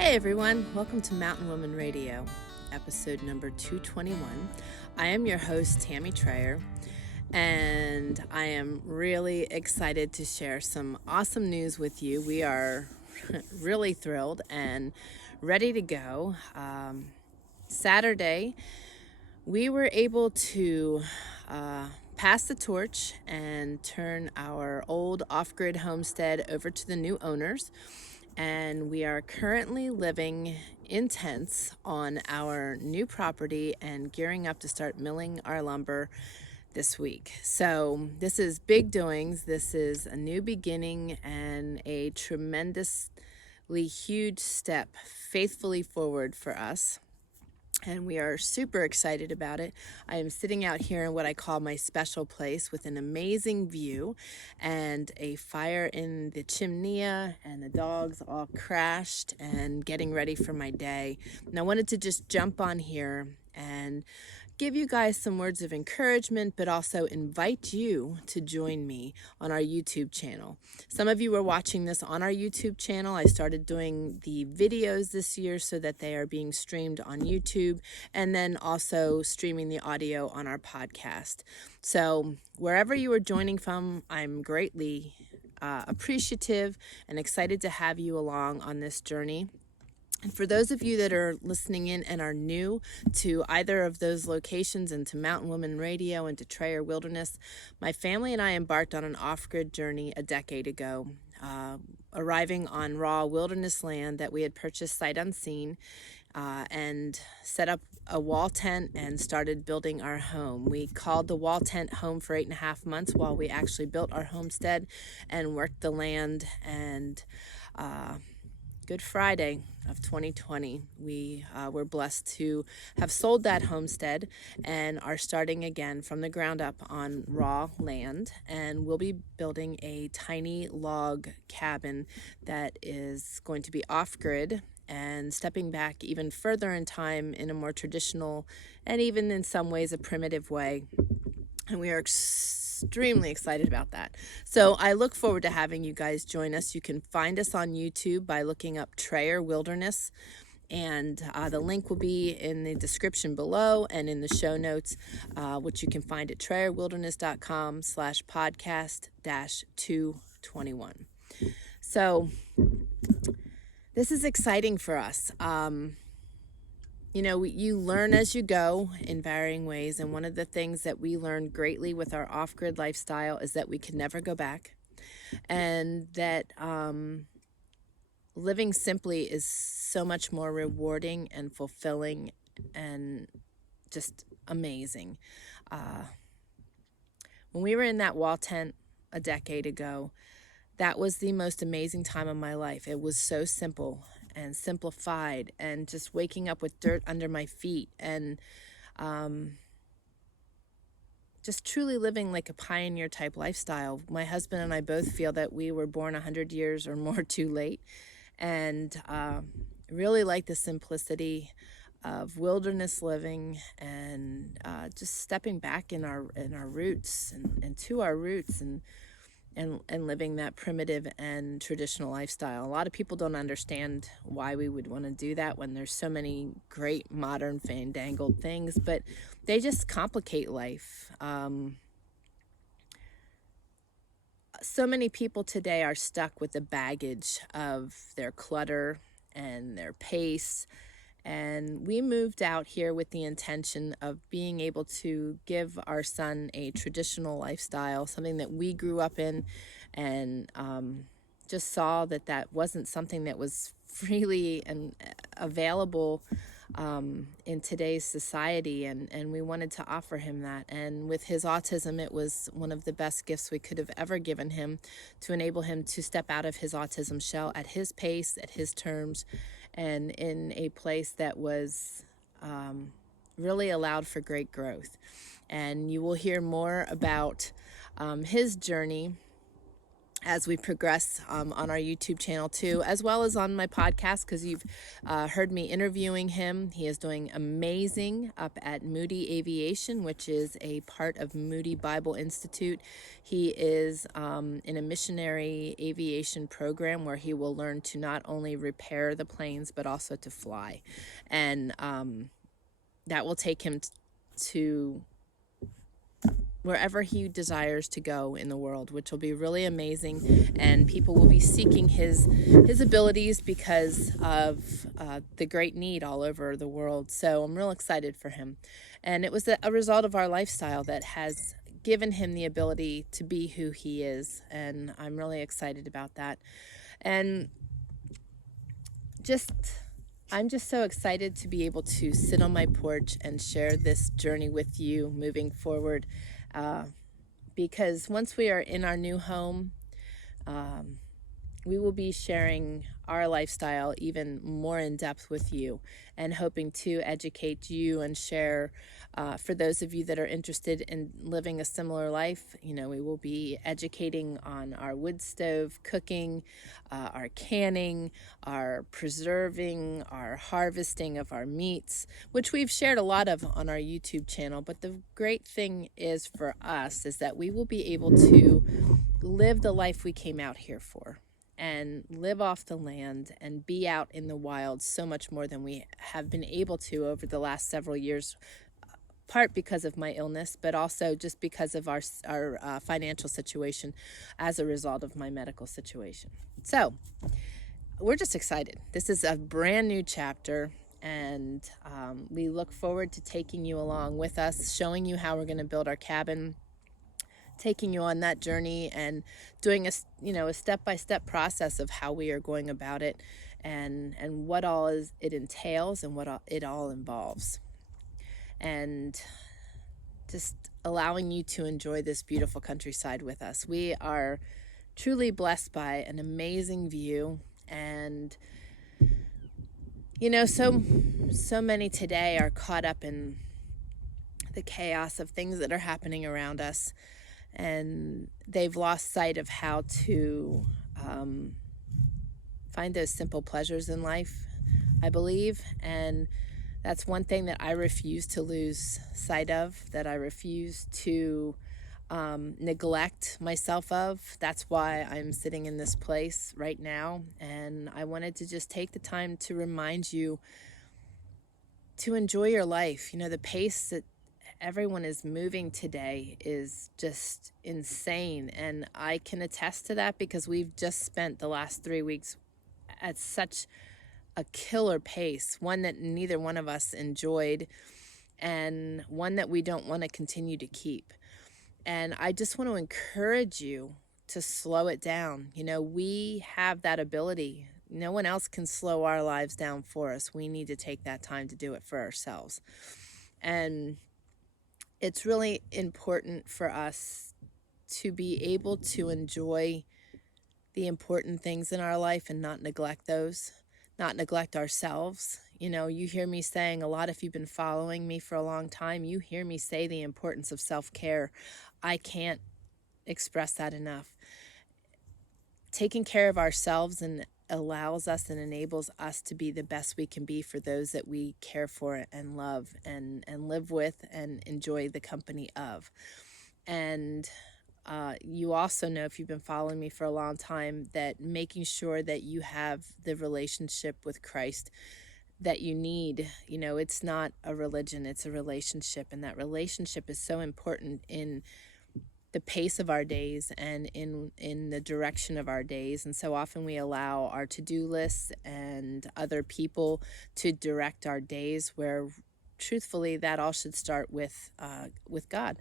Hey everyone, welcome to Mountain Woman Radio, episode number 221. I am your host, Tammy Trayer, and I am really excited to share some awesome news with you. We are really thrilled and ready to go. Saturday, we were able to pass the torch and turn our old off-grid homestead over to the new owners. And we are currently living in tents on our new property and gearing up to start milling our lumber this week. So this is big doings. This is a new beginning and a tremendously huge step faithfully forward for us. And we are super excited about it. I am sitting out here in what I call my special place with an amazing view and a fire in the chimney, and the dogs all crashed and getting ready for my day. And I wanted to just jump on here and give you guys some words of encouragement, but also invite you to join me on our YouTube channel. Some of you are watching this on our YouTube channel. I started doing the videos this year so that they are being streamed on YouTube and then also streaming the audio on our podcast. So wherever you are joining from, I'm greatly appreciative and excited to have you along on this journey. And for those of you that are listening in and are new to either of those locations and to Mountain Woman Radio and to Trayer Wilderness, my family and I embarked on an off-grid journey a decade ago, arriving on raw wilderness land that we had purchased sight unseen, and set up a wall tent and started building our home. We called the wall tent home for 8.5 months while we actually built our homestead and worked the land. And Good Friday of 2020, we were blessed to have sold that homestead and are starting again from the ground up on raw land. And we'll be building a tiny log cabin that is going to be off-grid and stepping back even further in time in a more traditional and even in some ways a primitive way. And we are extremely excited about that. So I look forward to having you guys join us. You can find us on YouTube by looking up Trayer Wilderness, and the link will be in the description below and in the show notes, which you can find at trayerwilderness.com/podcast-221. So this is exciting for us. You learn as you go in varying ways, and one of the things that we learned greatly with our off-grid lifestyle is that we could never go back, and that living simply is so much more rewarding and fulfilling and just amazing. When we were in that wall tent a decade ago, that was the most amazing time of my life. It was so simple and simplified, and just waking up with dirt under my feet and just truly living like a pioneer type lifestyle. My husband and I both feel that we were born 100 years or more too late, and really like the simplicity of wilderness living and just stepping back in our roots and to our roots and living that primitive and traditional lifestyle. A lot of people don't understand why we would want to do that when there's so many great modern fandangled things, but they just complicate life. So many people today are stuck with the baggage of their clutter and their pace. And we moved out here with the intention of being able to give our son a traditional lifestyle, something that we grew up in, and just saw that that wasn't something that was freely and available in today's society, and we wanted to offer him that. And with his autism, it was one of the best gifts we could have ever given him, to enable him to step out of his autism shell at his pace, at his terms, and in a place that was really allowed for great growth. And you will hear more about his journey as we progress on our YouTube channel too, as well as on my podcast, because you've heard me interviewing him. He is doing amazing up at Moody Aviation, which is a part of Moody Bible Institute. He is in a missionary aviation program where he will learn to not only repair the planes, but also to fly. And that will take him to wherever he desires to go in the world, which will be really amazing, and people will be seeking his abilities because of the great need all over the world. So I'm real excited for him, and it was a result of our lifestyle that has given him the ability to be who he is, and I'm really excited about that. And I'm just so excited to be able to sit on my porch and share this journey with you moving forward, because once we are in our new home, we will be sharing our lifestyle even more in depth with you, and hoping to educate you and share for those of you that are interested in living a similar life. We will be educating on our wood stove cooking, our canning, our preserving, our harvesting of our meats, which we've shared a lot of on our YouTube channel. But the great thing is for us is that we will be able to live the life we came out here for, and live off the land and be out in the wild so much more than we have been able to over the last several years, part because of my illness, but also just because of our financial situation as a result of my medical situation. So we're just excited. This is a brand new chapter, and we look forward to taking you along with us, showing you how we're going to build our cabin, taking you on that journey, and doing a step-by-step process of how we are going about it, and what all it entails, and what it all involves, and just allowing you to enjoy this beautiful countryside with us. We are truly blessed by an amazing view, and so many today are caught up in the chaos of things that are happening around us, and they've lost sight of how to find those simple pleasures in life, I believe. And that's one thing that I refuse to lose sight of, that I refuse to neglect myself of. That's why I'm sitting in this place right now, and I wanted to just take the time to remind you to enjoy your life. The pace that everyone is moving today is just insane, and I can attest to that because we've just spent the last 3 weeks at such a killer pace, one that neither one of us enjoyed, and one that we don't want to continue to keep. And I just want to encourage you to slow it down. We have that ability. No one else can slow our lives down for us. We need to take that time to do it for ourselves. And it's really important for us to be able to enjoy the important things in our life and not neglect those, not neglect ourselves. You hear me saying a lot, if you've been following me for a long time, you hear me say the importance of self-care. I can't express that enough. Taking care of ourselves and allows us and enables us to be the best we can be for those that we care for and love and live with and enjoy the company of. And you also know, if you've been following me for a long time, that making sure that you have the relationship with Christ that you need. It's not a religion, it's a relationship, and that relationship is so important in the pace of our days and in the direction of our days. And so often we allow our to-do lists and other people to direct our days, where truthfully that all should start with God.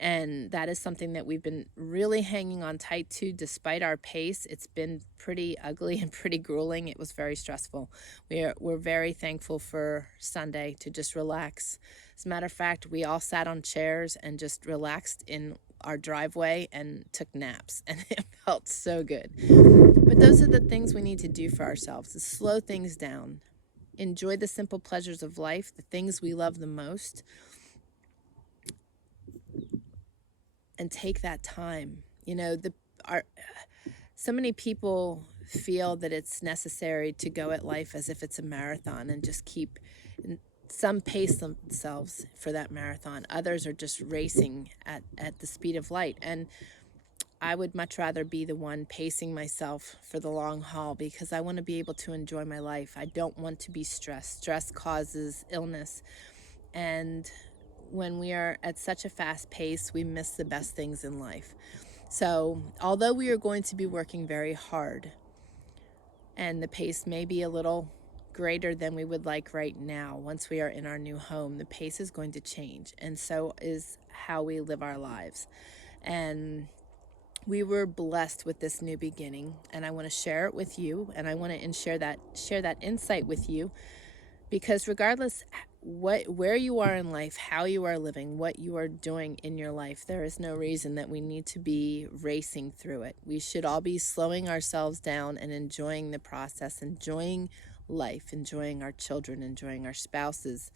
And that is something that we've been really hanging on tight to despite our pace. It's been pretty ugly and pretty grueling. It was very stressful. We're very thankful for Sunday to just relax. As a matter of fact, we all sat on chairs and just relaxed in our driveway and took naps, and it felt so good. But those are the things we need to do for ourselves, to slow things down, enjoy the simple pleasures of life, the things we love the most, and take that time. so many people feel that it's necessary to go at life as if it's a marathon and just keep, some pace themselves for that marathon. Others are just racing at the speed of light. And I would much rather be the one pacing myself for the long haul, because I want to be able to enjoy my life. I don't want to be stressed. Stress causes illness. And when we are at such a fast pace, we miss the best things in life. So, although we are going to be working very hard, and the pace may be a little greater than we would like right now, once we are in our new home, the pace is going to change. And so is how we live our lives. And we were blessed with this new beginning, and I want to share it with you, and I want to share that insight with you, because regardless where you are in life, how you are living, what you are doing in your life, there is no reason that we need to be racing through it. We should all be slowing ourselves down and enjoying the process, enjoying life, enjoying our children, enjoying our spouses,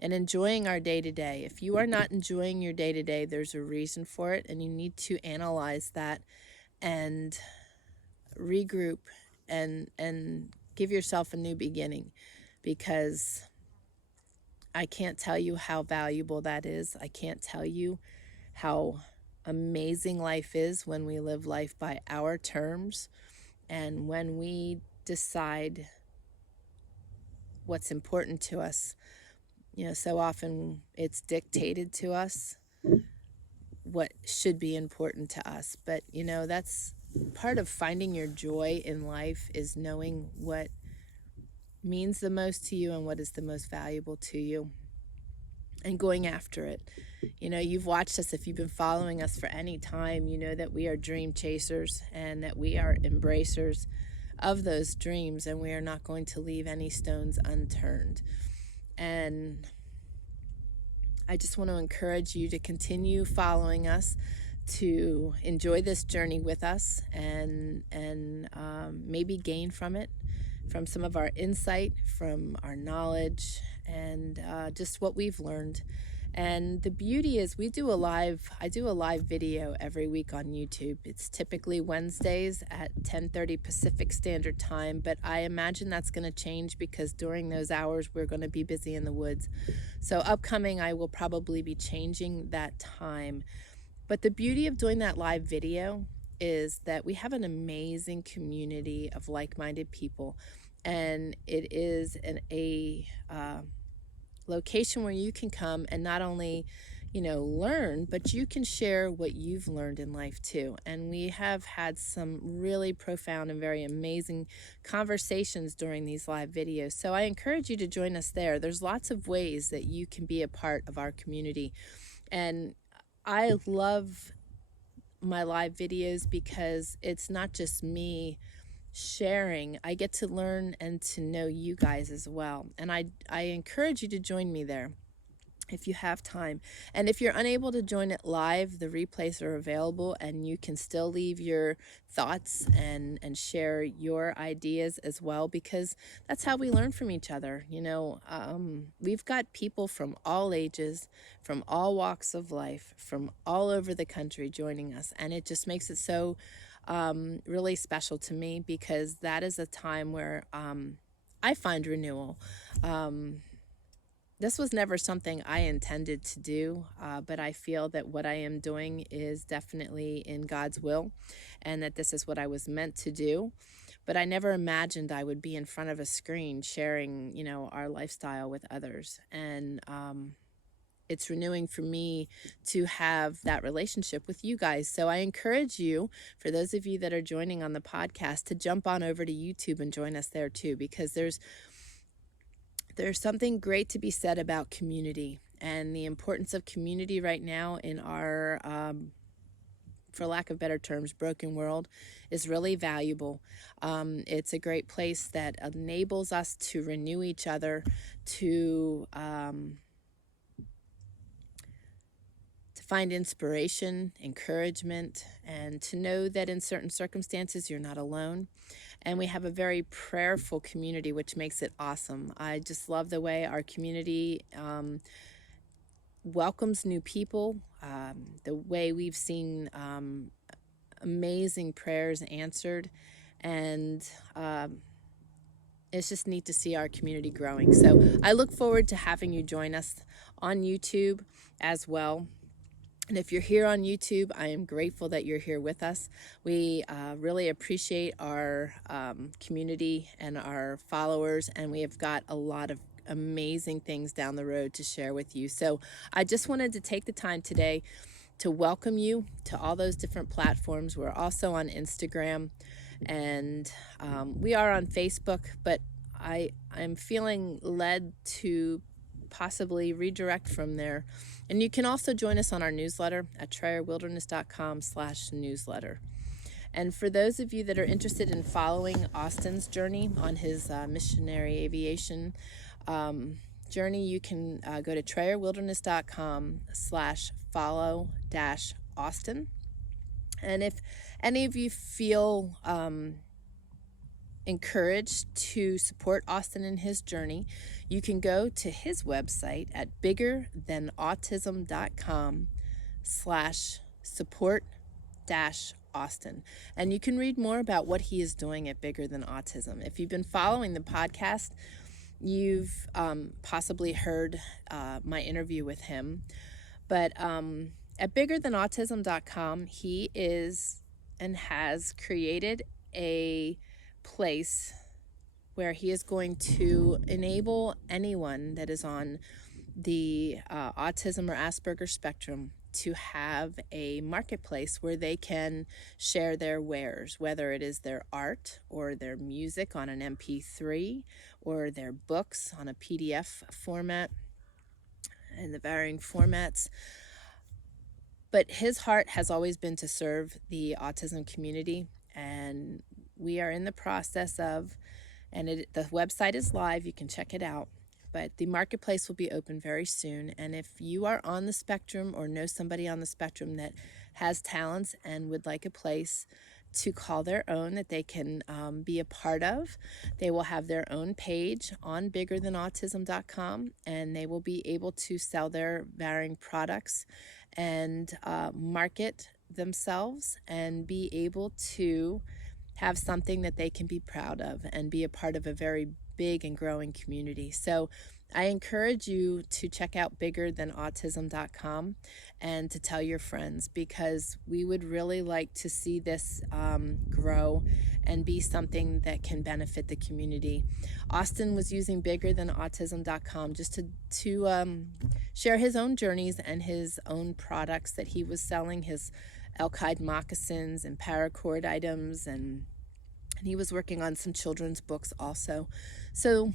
and enjoying our day-to-day. If you are not enjoying your day-to-day, there's a reason for it, and you need to analyze that and regroup and give yourself a new beginning, because I can't tell you how valuable that is. I can't tell you how amazing life is when we live life by our terms, and when we decide what's important to us. So often it's dictated to us what should be important to us. But, that's part of finding your joy in life, is knowing what means the most to you and what is the most valuable to you, and going after it. You've watched us. If you've been following us for any time, you know that we are dream chasers and that we are embracers of those dreams, and we are not going to leave any stones unturned. And I just want to encourage you to continue following us, to enjoy this journey with us, and maybe gain from it, from some of our insight, from our knowledge, and just what we've learned. And the beauty is I do a live video every week on YouTube. It's typically Wednesdays at 10:30 Pacific Standard Time, but I imagine that's going to change, because during those hours we're going to be busy in the woods. So upcoming, I will probably be changing that time. But the beauty of doing that live video is that we have an amazing community of like-minded people, and it is a location where you can come and not only learn, but you can share what you've learned in life too. And we have had some really profound and very amazing conversations during these live videos, so I encourage you to join us there. There's lots of ways that you can be a part of our community, and I love my live videos because it's not just me sharing. I get to learn and to know you guys as well. And I encourage you to join me there if you have time. And if you're unable to join it live, the replays are available, and you can still leave your thoughts and share your ideas as well, because that's how we learn from each other. We've got people from all ages, from all walks of life, from all over the country joining us, and it just makes it so really special to me, because that is a time where I find renewal. This was never something I intended to do, but I feel that what I am doing is definitely in God's will, and that this is what I was meant to do. But I never imagined I would be in front of a screen sharing, our lifestyle with others. And it's renewing for me to have that relationship with you guys. So I encourage you, for those of you that are joining on the podcast, to jump on over to YouTube and join us there too, because there's something great to be said about community, and the importance of community right now in our, for lack of better terms, broken world is really valuable. It's a great place that enables us to renew each other, to find inspiration, encouragement, and to know that in certain circumstances you're not alone. And we have a very prayerful community, which makes it awesome. I just love the way our community welcomes new people, the way we've seen amazing prayers answered, and it's just neat to see our community growing. So I look forward to having you join us on YouTube as well. And if you're here on YouTube, I am grateful that you're here with us. We really appreciate our community and our followers, and we have got a lot of amazing things down the road to share with you. So I just wanted to take the time today to welcome you to all those different platforms. We're also on Instagram, and we are on Facebook, but I'm feeling led to possibly redirect from there. And you can also join us on our newsletter at trayerwilderness.com/newsletter. And for those of you that are interested in following Austin's journey on his missionary aviation journey, you can go to trayerwilderness.com/follow-Austin. And if any of you feel encouraged to support Austin in his journey, you can go to his website at biggerthanautism.com/support-Austin. And you can read more about what he is doing at Bigger Than Autism. If you've been following the podcast, you've possibly heard my interview with him. But at biggerthanautism.com, he is and has created a place where he is going to enable anyone that is on the autism or Asperger's spectrum to have a marketplace where they can share their wares, whether it is their art or their music on an MP3 or their books on a PDF format and the varying formats. But his heart has always been to serve the autism community, and we are in the process of, and the website is live, you can check it out, but the marketplace will be open very soon. And if you are on the spectrum or know somebody on the spectrum that has talents and would like a place to call their own that they can be a part of, they will have their own page on biggerthanautism.com, and they will be able to sell their varying products and market themselves and be able to have something that they can be proud of and be a part of a very big and growing community. So I encourage you to check out biggerthanautism.com and to tell your friends, because we would really like to see this grow and be something that can benefit the community. Austin was using biggerthanautism.com just to share his own journeys and his own products that he was selling, his elk-hide moccasins and paracord items, and he was working on some children's books also. So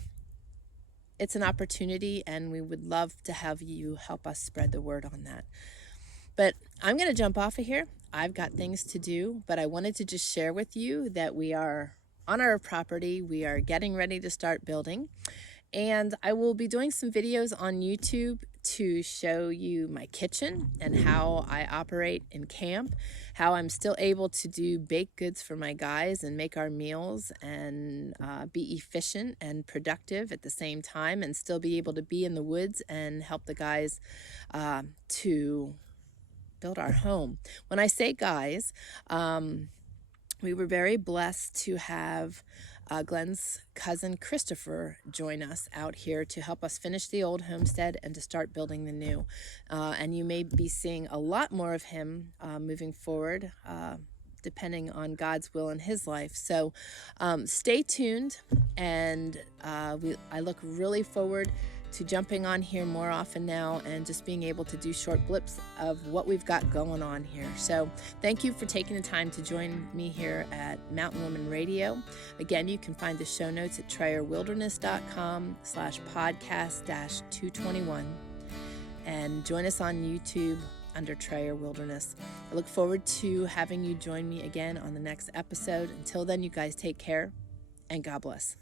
it's an opportunity, and we would love to have you help us spread the word on that. But I'm going to jump off of here. I've got things to do, but I wanted to just share with you that we are on our property. We are getting ready to start building, and I will be doing some videos on YouTube to show you my kitchen and how I operate in camp, how I'm still able to do baked goods for my guys and make our meals and be efficient and productive at the same time, and still be able to be in the woods and help the guys to build our home. When I say guys, we were very blessed to have Glenn's cousin Christopher join us out here to help us finish the old homestead and to start building the new. And you may be seeing a lot more of him moving forward, depending on God's will in his life. So stay tuned, and I look really forward to jumping on here more often now and just being able to do short blips of what we've got going on here. So thank you for taking the time to join me here at Mountain Woman Radio. Again, you can find the show notes at trayerwilderness.com/podcast-221, and join us on YouTube under Trayer Wilderness. I look forward to having you join me again on the next episode. Until then, you guys take care, and God bless.